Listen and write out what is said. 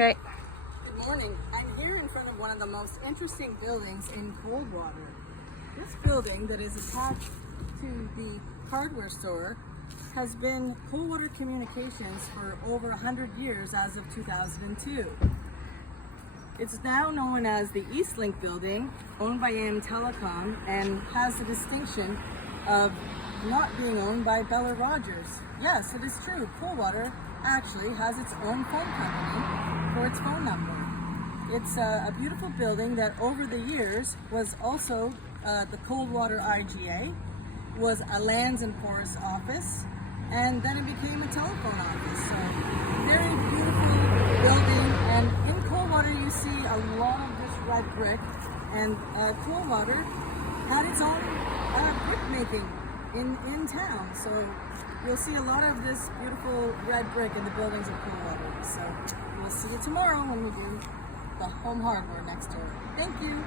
Okay. Good morning. I'm here in front of one of the most interesting buildings in Coldwater. This building that is attached to the hardware store has been Coldwater Communications for over 100 years as of 2002. It's now known as the Eastlink building, owned by AM Telecom, and has the distinction of not being owned by Bell or Rogers. Yes, it is true. Coldwater actually has its own phone company for its phone number. It's a beautiful building that over the years was also the Coldwater IGA, was a lands and forest office, and then it became a telephone office. So very beautiful building, and in Coldwater you see a lot of this red brick, and Coldwater had its own brick making in town. So you'll see a lot of this beautiful red brick in the buildings of Coldwater. So we'll see you tomorrow when we do the home hardware next door. Thank you.